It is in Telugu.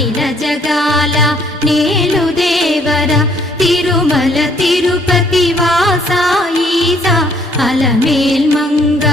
అఖిల జగాల నేలు దేవర తిరుమల తిరుపతి వాసా ఈసా అలమేల్ మంగ